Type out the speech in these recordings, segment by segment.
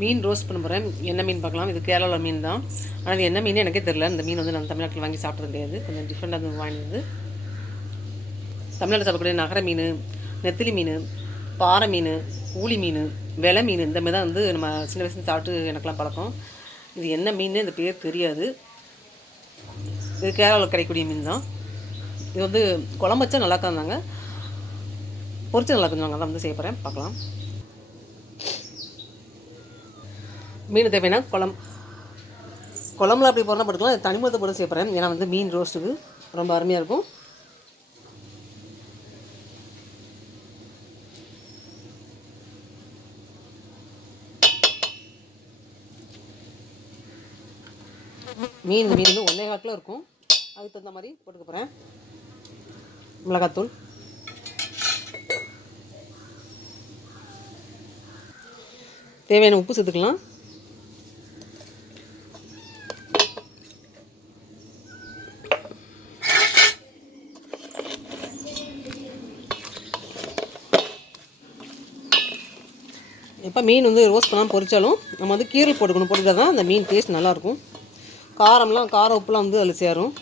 மீன் roast பண்ண போகிறேன். என்ன மீன் பார்க்கலாம். இது கேரளாவில் மீன் தான். ஆனால் இது என்ன மீன் எனக்கே தெரில. இந்த மீன் வந்து நான் தமிழ்நாட்டில் வாங்கி சாப்பிட்றது கிடையாது. கொஞ்சம் டிஃப்ரெண்ட்டாக வந்து வாங்கினது. தமிழ்நாட்டில் சாப்பிடக்கூடிய நகர மீன், நெத்திலி மீன், பாறை மீன், ஊளி மீன், வெலை மீன், இந்த மாதிரி தான் வந்து நம்ம சின்ன வயசுல சாப்பிட்டு எனக்கெலாம் பழக்கம். இது என்ன மீன் இந்த பேர் தெரியாது. இது கேரளாவில் கிடைக்கக்கூடிய மீன் தான். இது வந்து குழம்பு வச்சா நல்லா இருந்தாங்க, பொரிச்சு நல்லா இருந்தாங்க. அதான் வந்து செய்ய போகிறேன், பார்க்கலாம். மீன் தேவைன்னா குழம்புல அப்படி போடலாம் படுக்கலாம். தனிமத்தை போட்டு செய்ய போகிறேன். ஏன்னா வந்து மீன் ரோஸ்ட்டுக்கு ரொம்ப அருமையாக இருக்கும். மீன் வந்து 1.25 கிலோ இருக்கும். அதுக்கு தகுந்த மாதிரி போட்டுக்க போகிறேன். மிளகாத்தூள், தேவையான உப்பு சேர்த்துக்கலாம். எப்போ மீன் வந்து ரோஸ்ட் பண்ணாமல் பொரிச்சாலும் நம்ம வந்து கீரை போட்டுக்கணும். போட்டுக்கிட்டா தான் அந்த மீன் டேஸ்ட் நல்லாயிருக்கும். காரம் உப்புலாம் வந்து அதில் சேரும்.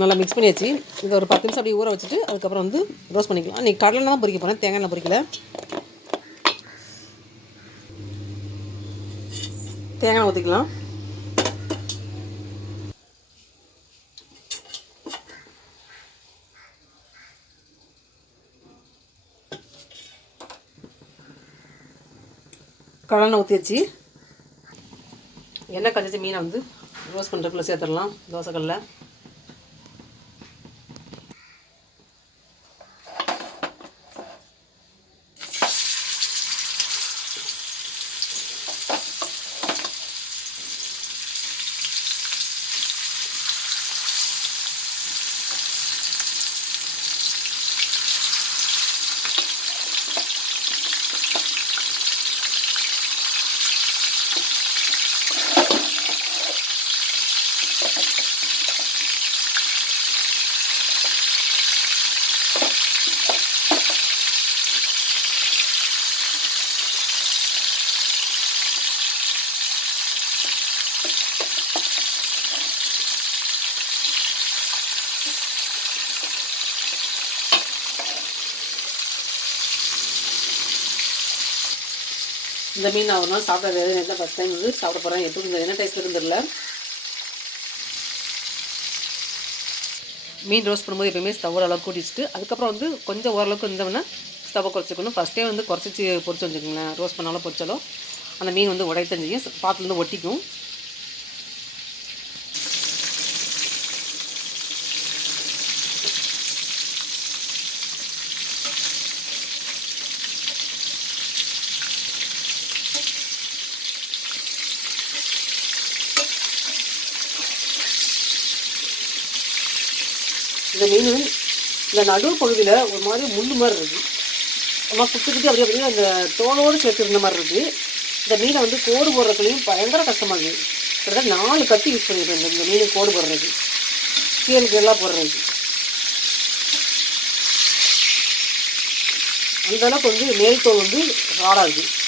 நல்லா மிக்ஸ் பண்ணியாச்சு. இதை ஒரு 10 நிமிஷம் அப்படியே ஊற வச்சுட்டு அதுக்கப்புறம் வந்து ரோஸ்ட் பண்ணிக்கலாம். இன்றைக்கி கடலை தான் பொரிக்க போகிறேன், தேங்காய் எண்ணெய் பொரிக்கல. தேங்காய் ஊற்றிக்கலாம். கடலை ஊற்றியாச்சு. எண்ணெய் கஞ்சிச்சு மீனை வந்து ரோஸ்ட் பண்ணுறதுக்குள்ளே சேர்த்துடலாம். தோசைக்கல்ல இந்த மீன் நான் ஒரு நாள் சாப்பிட நேரத்தில் ஃபஸ்ட் டைம் வந்து சாப்பிட போகிறேன். எப்படி இந்த என்ன டேஸ்ட் இருந்துடல. மீன் ரோஸ்ட் பண்ணும்போது எப்போயுமே ஸ்டவ் அளவுக்கு கூட்டிச்சுட்டு அதுக்கப்புறம் வந்து கொஞ்சம் ஓரளவுக்கு இருந்தோம்னா ஸ்டவ்வை குறைச்சிக்கணும். ஃபஸ்ட்டே வந்து குறைச்சி பொரிச்சு வச்சுக்கோங்களேன். ரோஸ்ட் பண்ணாலும் பொரிச்சாலும் அந்த மீன் வந்து உடைத்தஞ்சியும் பாத்திலேருந்து ஒட்டிக்கும். இந்த மீன் இந்த நடுவு பகுதியில் ஒரு மாதிரி முள்ளு மாதிரி இருக்குது. அம்மா குத்துக்கிட்டு அப்படியே அப்படியே அந்த தோலோடு சேர்த்து இருந்த மாதிரி இருக்குது. இந்த மீனை வந்து கோடு போடுறதுலையும் பயங்கர கஷ்டமாக இருக்குது. கிட்டத்தட்ட 4 கத்தி யூஸ் பண்ணியிருக்கேன் இந்த மீன் கோடு போடுறது, கீழக்கு எல்லாம் போடுறது. அந்தளவுக்கு வந்து மேல் தோல் வந்து ஹார்டாக இருக்குது.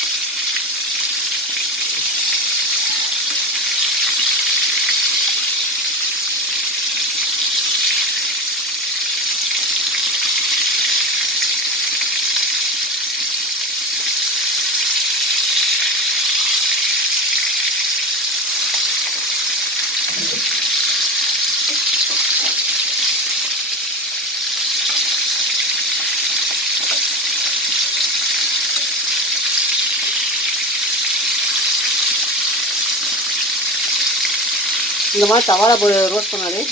இந்த மாதிரி தவால ரோஸ்ட் பண்ணாலே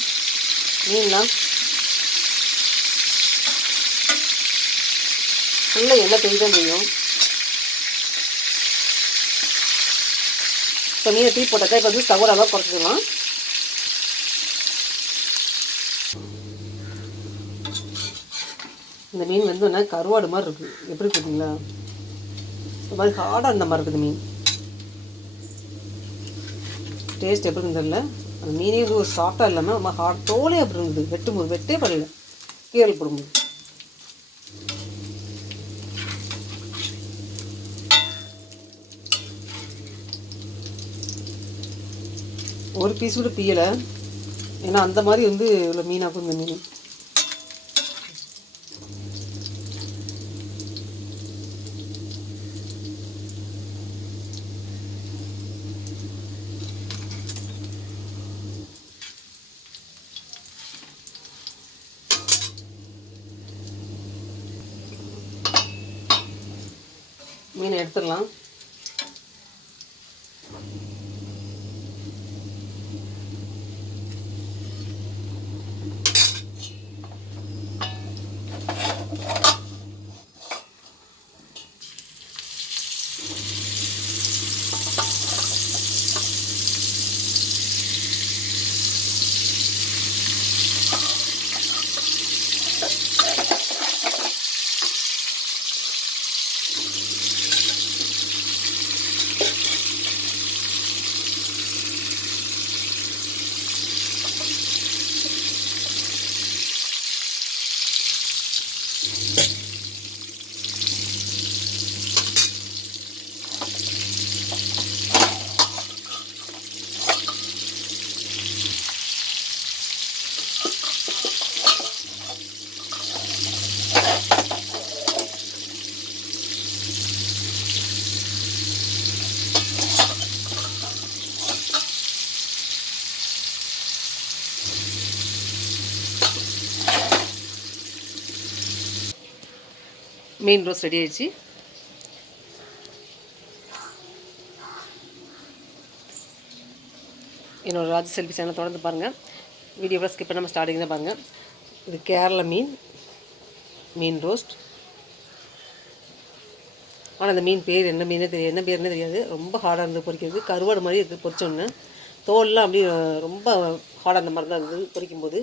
மீன்லாம் ஃபுல்லாக எண்ணெய் தெளிக்க முடியும். இப்போ மீனை தூக்கி போட்டாக்கா இப்போ வந்து ஸ்டவ்வோட அளவு குறைச்சிக்கலாம். இந்த மீன் வந்து என்ன கருவாடு மாதிரி இருக்குது, எப்படி பார்த்தீங்களா? இந்த மாதிரி ஹார்டாக இருந்த மாதிரி இருக்குது மீன். டேஸ்ட் எப்படி இருந்ததில்ல, அந்த மீனே ஒரு சாஃப்டாக இல்லாமல் நம்ம ஹார்ட் தோலே அப்படி இருந்தது. வெட்டும்போது வெட்டே படல, கீரல் போடும்போது. ஒரு பீஸ் கூட பியலை, ஏன்னா அந்த மாதிரி வந்து இவ்வளோ மீனாக்கும் இந்த மீன். மீனை எடுத்துடலாம். மீன் ரோஸ்ட் ரெடி ஆயிடுச்சு. என்னோடய ராஜ் செல்ஃபி சேனல் தொடர்ந்து பாருங்கள். வீடியோவை ஸ்கிப் பண்ணாமல் ஸ்டார்டிங் தான் பாருங்கள். இது கேரளா மீன் ரோஸ்ட். ஆனால் அந்த மீன் பேர் என்ன மீனே தெரியாது, என்ன பேர்னே தெரியாது. ரொம்ப ஹார்டாக இருந்து பொரிக்கிறது, கருவாடு மாதிரி இருக்குது பொரிச்சோன்னு. தோல்லாம் அப்படியே ரொம்ப ஹார்டாக அந்த மாதிரி தான் இருந்தது பொரிக்கும்போது.